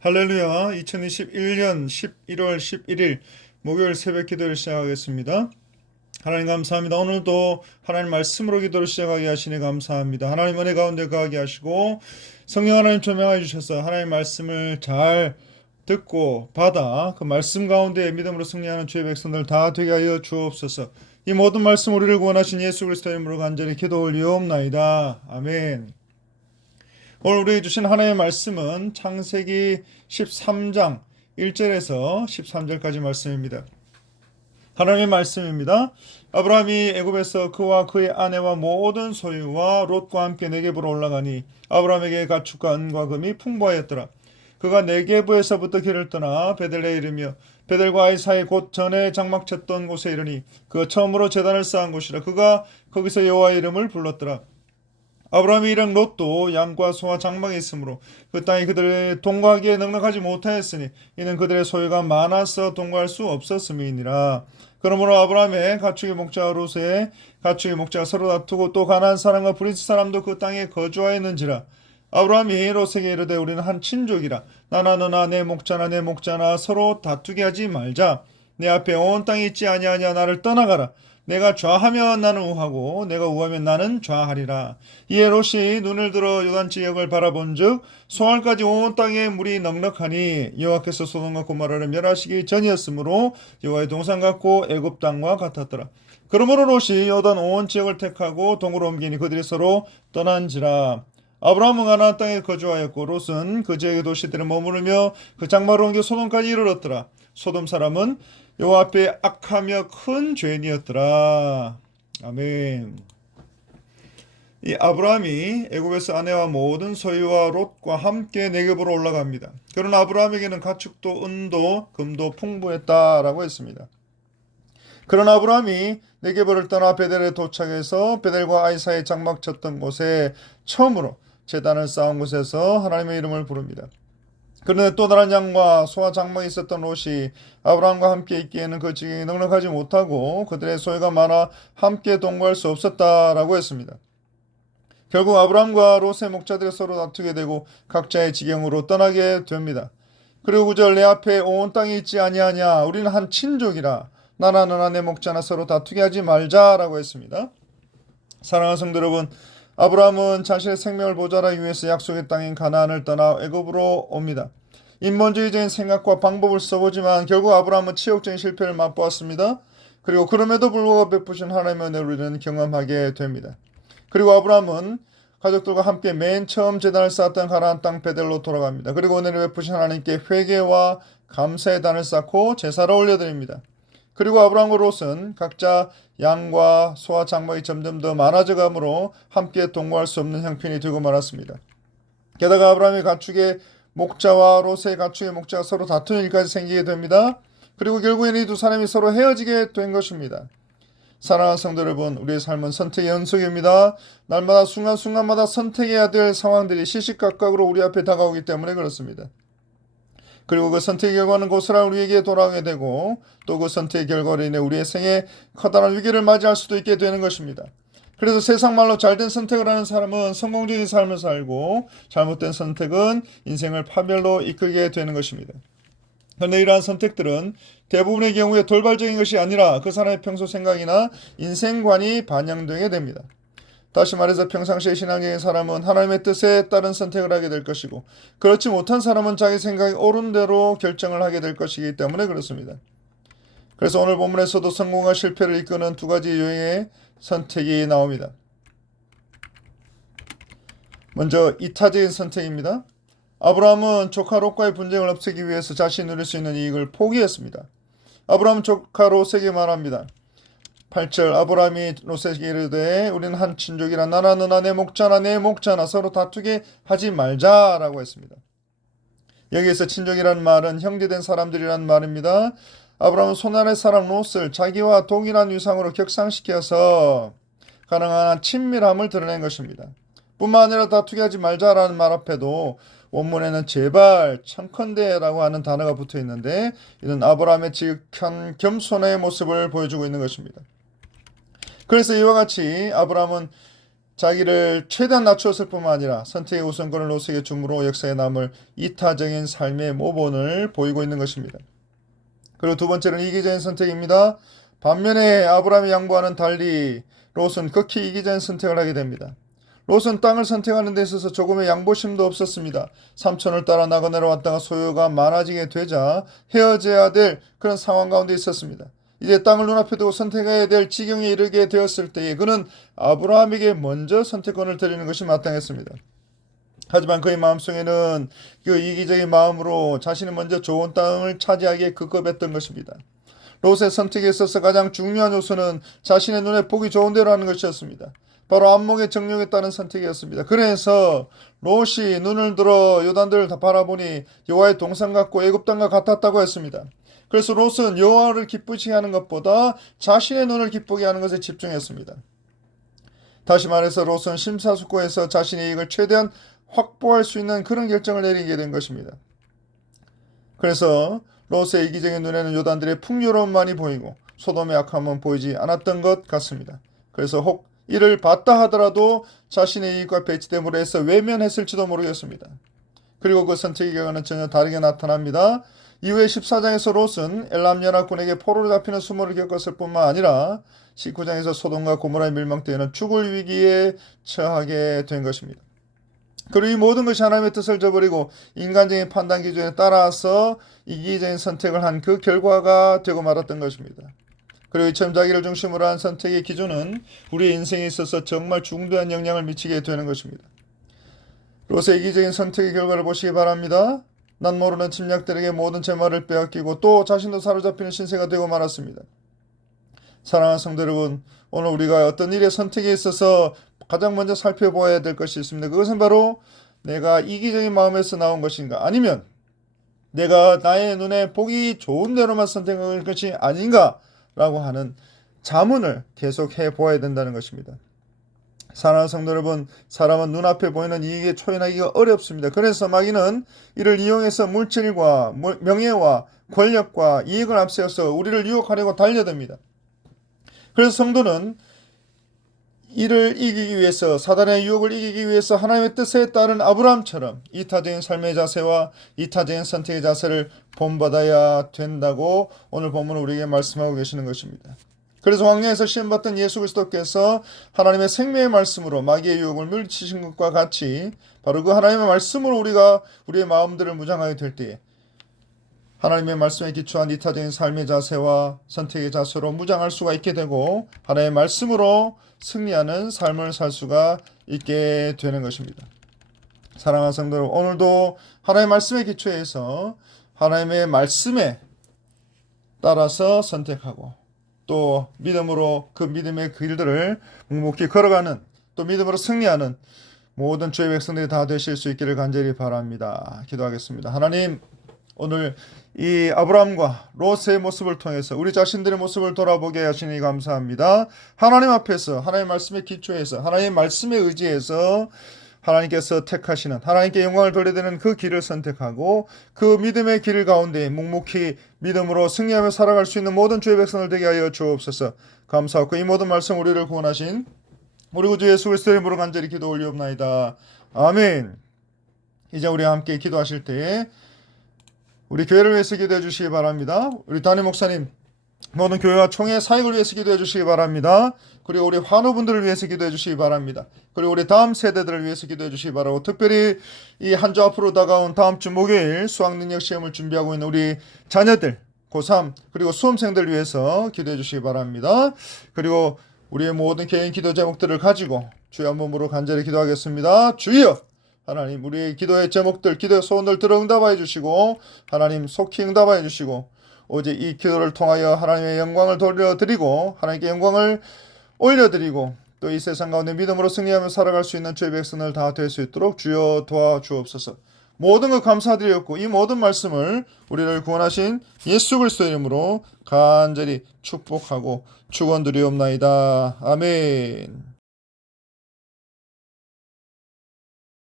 할렐루야. 2021년 11월 11일 목요일 새벽 기도를 시작하겠습니다. 하나님 감사합니다. 오늘도 하나님 말씀으로 기도를 시작하게 하시니 감사합니다. 하나님 은혜 가운데 거하게 하시고 성령 하나님 조명해 주셔서 하나님 말씀을 잘 듣고 받아 그 말씀 가운데 믿음으로 승리하는 주의 백성들 다 되게 하여 주옵소서. 이 모든 말씀 우리를 구원하신 예수 그리스도의 이름으로 간절히 기도 올리옵나이다. 아멘. 오늘 우리에게 주신 하나님의 말씀은 창세기 13장 1절에서 13절까지 말씀입니다. 하나님의 말씀입니다. 아브라함이 애굽에서 그와 그의 아내와 모든 소유와 롯과 함께 네게부로 올라가니 아브라함에게 가축과 은과 금이 풍부하였더라. 그가 네게부에서부터 길을 떠나 베델에 이르며 베델과 아이 사이 곧 전에 장막 쳤던 곳에 이르니 그 처음으로 제단을 쌓은 곳이라. 그가 거기서 여호와의 이름을 불렀더라. 아브라함이 일행 롯도 양과 소와 장막이 있으므로 그 땅이 그들의 동거하기에 넉넉하지 못하였으니 이는 그들의 소유가 많아서 동거할 수 없었음이니라. 그러므로 아브라함의 가축의 목자와 롯의 가축의 목자가 서로 다투고 또 가나안 사람과 브리스 사람도 그 땅에 거주하였는지라. 아브라함이 롯에게 이르되 우리는 한 친족이라. 나나 너나 내 목자나 서로 다투게 하지 말자. 내 앞에 온 땅이 있지 아니하냐. 나를 떠나가라. 내가 좌하면 나는 우하고 내가 우하면 나는 좌하리라. 이에 롯이 눈을 들어 요단 지역을 바라본즉 소알까지 온 땅에 물이 넉넉하니 여호와께서 소돔과 고모라를 멸하시기 전이었으므로 여호와의 동산 같고 애굽 땅과 같았더라. 그러므로 롯이 요단 온 지역을 택하고 동으로 옮기니 그들이 서로 떠난지라. 아브라함은 가나안 땅에 거주하였고 롯은 그 지역의 도시들에 머무르며 그 장막을 옮겨 소돔까지 이르렀더라. 소돔 사람은 여호와 앞에 악하며 큰 죄인이었더라. 아멘. 이 아브라함이 애굽에서 아내와 모든 소유와 롯과 함께 네겝으로 올라갑니다. 그러나 아브라함에게는 가축도 은도 금도 풍부했다라고 했습니다. 그러나 아브라함이 네겝을 떠나 베델에 도착해서 베델과 아이 사이에 장막 쳤던 곳에 처음으로 제단을 쌓은 곳에서 하나님의 이름을 부릅니다. 그런데 또 다른 양과 소와 장막이 있었던 롯이 아브라함과 함께 있기에는 그 지경이 넉넉하지 못하고 그들의 소유가 많아 함께 동거할 수 없었다라고 했습니다. 결국 아브라함과 롯의 목자들이 서로 다투게 되고 각자의 지경으로 떠나게 됩니다. 그리고 9절 내 앞에 온 땅이 있지 아니하냐. 우리는 한 친족이라. 나나 너나 내 목자나 서로 다투게 하지 말자라고 했습니다. 사랑하는 성도 여러분, 아브라함은 자신의 생명을 보존하기 위해서 약속의 땅인 가나안을 떠나 애굽으로 옵니다. 인본주의적인 생각과 방법을 써보지만 결국 아브라함은 치욕적인 실패를 맛보았습니다. 그리고 그럼에도 불구하고 베푸신 하나님의 은혜를 우리는 경험하게 됩니다. 그리고 아브라함은 가족들과 함께 맨 처음 제단을 쌓았던 가나안 땅 베델로 돌아갑니다. 그리고 은혜를 베푸신 하나님께 회개와 감사의 단을 쌓고 제사를 올려드립니다. 그리고 아브라함과 롯은 각자 양과 소와 장막이 점점 더 많아져 가므로 함께 동거할 수 없는 형편이 되고 말았습니다. 게다가 아브라함의 가축의 목자와 롯의 가축의 목자가 서로 다투는 일까지 생기게 됩니다. 그리고 결국에는 이 두 사람이 서로 헤어지게 된 것입니다. 사랑하는 성도 여러분, 우리의 삶은 선택의 연속입니다. 날마다 순간순간마다 선택해야 될 상황들이 시시각각으로 우리 앞에 다가오기 때문에 그렇습니다. 그리고 그 선택의 결과는 고스란히 우리에게 돌아오게 되고 또 그 선택의 결과로 인해 우리의 생에 커다란 위기를 맞이할 수도 있게 되는 것입니다. 그래서 세상 말로 잘된 선택을 하는 사람은 성공적인 삶을 살고 잘못된 선택은 인생을 파멸로 이끌게 되는 것입니다. 그런데 이러한 선택들은 대부분의 경우에 돌발적인 것이 아니라 그 사람의 평소 생각이나 인생관이 반영되게 됩니다. 다시 말해서 평상시에 신앙적인 사람은 하나님의 뜻에 따른 선택을 하게 될 것이고 그렇지 못한 사람은 자기 생각이 옳은 대로 결정을 하게 될 것이기 때문에 그렇습니다. 그래서 오늘 본문에서도 성공과 실패를 이끄는 두 가지 유형의 선택이 나옵니다. 먼저 이타적인 선택입니다. 아브라함은 조카 롯과의 분쟁을 없애기 위해서 자신이 누릴 수 있는 이익을 포기했습니다. 아브라함은 조카 롯에게 말합니다. 8절 아브라함이 롯에게 이르되 우리는 한 친족이라. 나나 너나 내 목자나 서로 다투게 하지 말자라고 했습니다. 여기에서 친족이라는 말은 형제된 사람들이란 말입니다. 아브라함은 손아래 사람 롯을 자기와 동일한 위상으로 격상시켜서 가능한 친밀함을 드러낸 것입니다. 뿐만 아니라 다투게 하지 말자라는 말 앞에도 원문에는 제발 청컨대라고 하는 단어가 붙어 있는데 이는 아브라함의 지극한 겸손의 모습을 보여주고 있는 것입니다. 그래서 이와 같이 아브라함은 자기를 최대한 낮추었을 뿐만 아니라 선택의 우선권을 롯에게 주므로 역사에 남을 이타적인 삶의 모본을 보이고 있는 것입니다. 그리고 두 번째는 이기적인 선택입니다. 반면에 아브라함의 양보와는 달리 롯은 극히 이기적인 선택을 하게 됩니다. 롯은 땅을 선택하는 데 있어서 조금의 양보심도 없었습니다. 삼촌을 따라 나가 내려왔다가 소요가 많아지게 되자 헤어져야 될 그런 상황 가운데 있었습니다. 이제 땅을 눈앞에 두고 선택해야 될 지경에 이르게 되었을 때에 그는 아브라함에게 먼저 선택권을 드리는 것이 마땅했습니다. 하지만 그의 마음속에는 그 이기적인 마음으로 자신이 먼저 좋은 땅을 차지하기에 급급했던 것입니다. 롯의 선택에 있어서 가장 중요한 요소는 자신의 눈에 보기 좋은 대로 하는 것이었습니다. 바로 안목의 정욕에 따른 선택이었습니다. 그래서 롯이 눈을 들어 요단들을 다 바라보니 여호와의 동산 같고 애굽 땅과 같았다고 했습니다. 그래서 롯은 여호와를 기쁘시게 하는 것보다 자신의 눈을 기쁘게 하는 것에 집중했습니다. 다시 말해서 롯은 심사숙고해서 자신의 이익을 최대한 확보할 수 있는 그런 결정을 내리게 된 것입니다. 그래서 롯의 이기적인 눈에는 요단들의 풍요로움만이 보이고 소돔의 악함은 보이지 않았던 것 같습니다. 그래서 혹 이를 봤다 하더라도 자신의 이익과 배치됨으로 해서 외면했을지도 모르겠습니다. 그리고 그 선택의 결과는 전혀 다르게 나타납니다. 이후에 14장에서 롯은 엘람 연합군에게 포로로 잡히는 수모를 겪었을 뿐만 아니라 19장에서 소돔과 고모라의 멸망 때에는 죽을 위기에 처하게 된 것입니다. 그리고 이 모든 것이 하나님의 뜻을 저버리고 인간적인 판단 기준에 따라서 이기적인 선택을 한 그 결과가 되고 말았던 것입니다. 그리고 이처럼 자기를 중심으로 한 선택의 기준은 우리의 인생에 있어서 정말 중대한 영향을 미치게 되는 것입니다. 롯의 이기적인 선택의 결과를 보시기 바랍니다. 난 모르는 침략들에게 모든 재물을 빼앗기고 또 자신도 사로잡히는 신세가 되고 말았습니다. 사랑하는 성도 여러분, 오늘 우리가 어떤 일의 선택에 있어서 가장 먼저 살펴보아야 될 것이 있습니다. 그것은 바로 내가 이기적인 마음에서 나온 것인가, 아니면 내가 나의 눈에 보기 좋은 대로만 선택할 것이 아닌가 라고 하는 자문을 계속해 보아야 된다는 것입니다. 사랑하는 성도 여러분, 사람은 눈앞에 보이는 이익에 초연하기가 어렵습니다. 그래서 마귀는 이를 이용해서 물질과 명예와 권력과 이익을 앞세워서 우리를 유혹하려고 달려듭니다. 그래서 성도는 이를 이기기 위해서, 사단의 유혹을 이기기 위해서 하나님의 뜻에 따른 아브라함처럼 이타적인 삶의 자세와 이타적인 선택의 자세를 본받아야 된다고 오늘 본문은 우리에게 말씀하고 계시는 것입니다. 그래서 광야에서 시험받던 예수 그리스도께서 하나님의 생명의 말씀으로 마귀의 유혹을 물리치신 것과 같이 바로 그 하나님의 말씀으로 우리가 우리의 마음들을 무장하게 될 때에 하나님의 말씀에 기초한 이타적인 삶의 자세와 선택의 자세로 무장할 수가 있게 되고 하나님의 말씀으로 승리하는 삶을 살 수가 있게 되는 것입니다. 사랑하는 성도 여러분, 오늘도 하나님의 말씀에 기초해서 하나님의 말씀에 따라서 선택하고 또 믿음으로 그 믿음의 길들을 묵묵히 걸어가는, 또 믿음으로 승리하는 모든 주의 백성들이 다 되실 수 있기를 간절히 바랍니다. 기도하겠습니다. 하나님, 오늘 이 아브라함과 롯의 모습을 통해서 우리 자신들의 모습을 돌아보게 하시니 감사합니다. 하나님 앞에서 하나님의 말씀에 기초해서 하나님의 말씀에 의지해서 하나님께서 택하시는, 하나님께 영광을 돌려드리는 그 길을 선택하고 그 믿음의 길 가운데 묵묵히 믿음으로 승리하며 살아갈 수 있는 모든 주의 백성을 되게 하여 주옵소서. 감사하고 이 모든 말씀 우리를 구원하신 우리 구주 예수 그리스도의 이름으로 간절히 기도 올리옵나이다. 아멘. 이제 우리 함께 기도하실 때에 우리 교회를 위해서 기도해 주시기 바랍니다. 우리 담임 목사님, 모든 교회와 총회 사역을 위해서 기도해 주시기 바랍니다. 그리고 우리 환우분들을 위해서 기도해 주시기 바랍니다. 그리고 우리 다음 세대들을 위해서 기도해 주시기 바라고, 특별히 이 한 주 앞으로 다가온 다음 주 목요일 수학능력 시험을 준비하고 있는 우리 자녀들, 고3 그리고 수험생들을 위해서 기도해 주시기 바랍니다. 그리고 우리의 모든 개인 기도 제목들을 가지고 주의 한 몸으로 간절히 기도하겠습니다. 주여! 하나님, 우리의 기도의 제목들, 기도의 소원들 들어 응답하여 주시고 하나님 속히 응답하여 주시고 오직 이 기도를 통하여 하나님의 영광을 돌려드리고 하나님께 영광을 올려드리고 또 이 세상 가운데 믿음으로 승리하며 살아갈 수 있는 주의 백성을 다 될 수 있도록 주여 도와주옵소서. 모든 것 감사드렸고 이 모든 말씀을 우리를 구원하신 예수 그리스도의 이름으로 간절히 축복하고 축원드리옵나이다. 아멘.